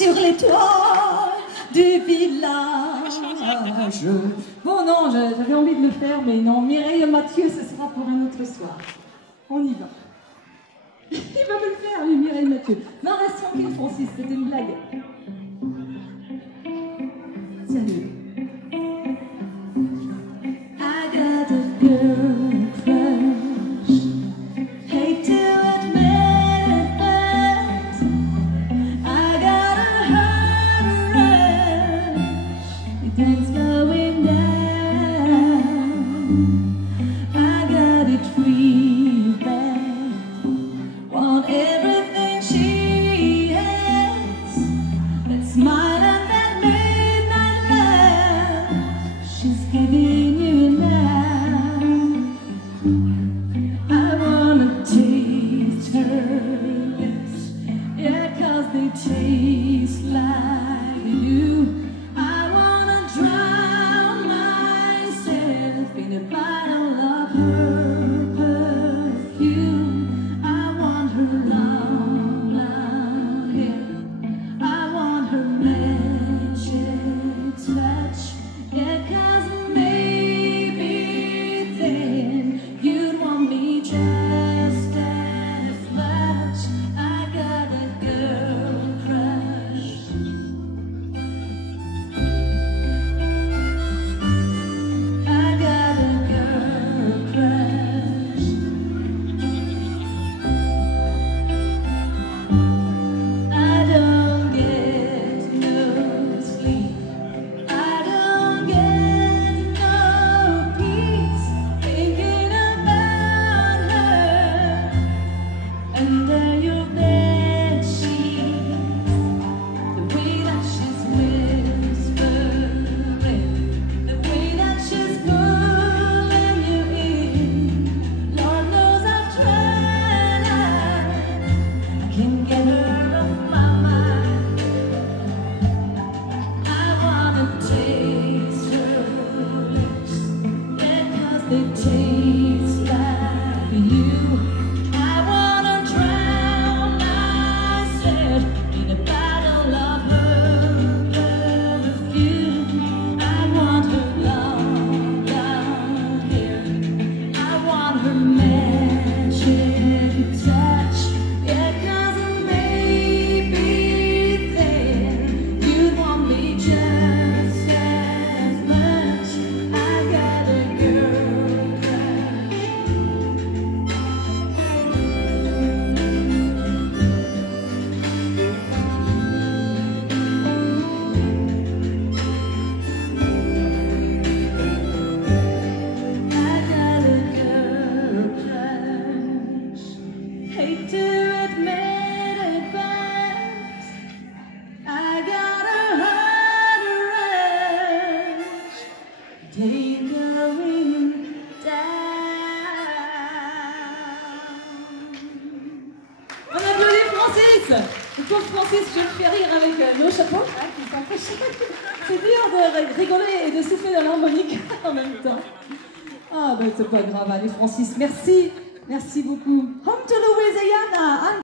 sur les toits du village. Bon non, j'avais envie de le faire, mais non, Mireille Mathieu, ce sera pour un autre soir. On y va. Il va me le faire, lui, Mireille Mathieu. Non, reste tranquille, Francis, c'était une blague. Sérieux. I got a girl crush. Hate to admit it, but I got a heart rush. It ain't going down. I got it free back. Want everything she has. That smile and that midnight laugh. She's giving you now. I wanna taste her lips, yeah, 'cause they taste like you. I wanna drown myself in a bottle of her perfume. I want her long, long hair. I want her magic touch, yeah, 'cause maybe then you'd want me just as much. I got a girl crush. I got a girl crush. I don't get no sleep. I don't get no peace thinking about her under your bed sheets. The way that she's whispering, the way that she's pulling you in. Lord knows I've tried, I can't get her off my mind. I wanna taste her lips, yeah, 'cause they taste like you. I wanna drown myself in a bottle of her perfume. I want her long, long hair. I want her magic touch, yeah, 'cause maybe then you'd want me just as much. I got a girl crush. I got a girl crush. Hate to admit it, but I got a heart rush. Day going down. On applaudit Francis. Le pauvre Francis, je le fais rire avec nos chapeaux. C'est dur de rigoler et de souffler dans l'harmonica en même temps. Ah ben c'est pas grave, allez Francis, merci. Merci beaucoup. Home to Louisiana.